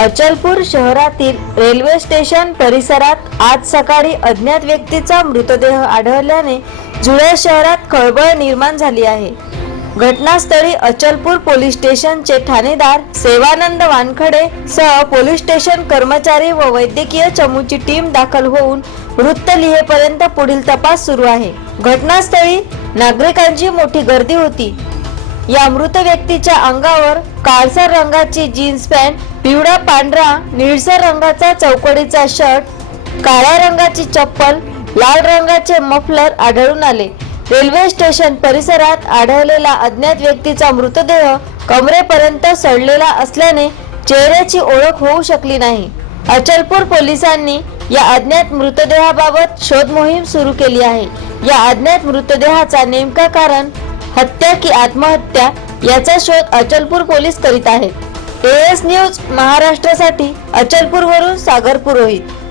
अचलपूर शहरातील railway station परिसरात आज सकाळी अज्ञात व्यक्तीचा मृतदेह आढळल्याने जुळ्या शहरात खळबळ निर्माण झाली आहे. घटनास्थळी अचलपूर पोलीस स्टेशनचे ठाणेदार सेवानंद वानखडे सह पोलीस स्टेशन कर्मचारी व वैद्यकीय चमूची टीम दाखल होऊन वृत्त लिहेपर्यंत पुढील तपास सुरू आहे. घटनास्थळी नागरिकांची मोठी गर्दी होती. या मृत व्यक्तीच्या अंगावर काळसर रंगाची जीन्स पॅन्ट पिवळा पांढरा निळसर रंगाचा चौकडीचा शर्ट काळ्या रंगाची चप्पल लाल रंगाचे मफलर आढळून आले. रेल्वे स्टेशन परिसरात आढळलेला अज्ञात व्यक्तीचा मृतदेह कमरेपर्यंत सडलेला असल्याने चेहऱ्याची ओळख होऊ शकली नाही. अचलपूर पोलिसांनी या अज्ञात मृतदेहाबाबत शोध मोहीम सुरू केली आहे. या अज्ञात मृतदेहाचा नेमका कारण हत्या की आत्महत्या याचा शोध अचलपूर पोलीस करीत आहेत. एएस न्यूज महाराष्ट्रासाठी अचलपूरवरून सागर पुरोहित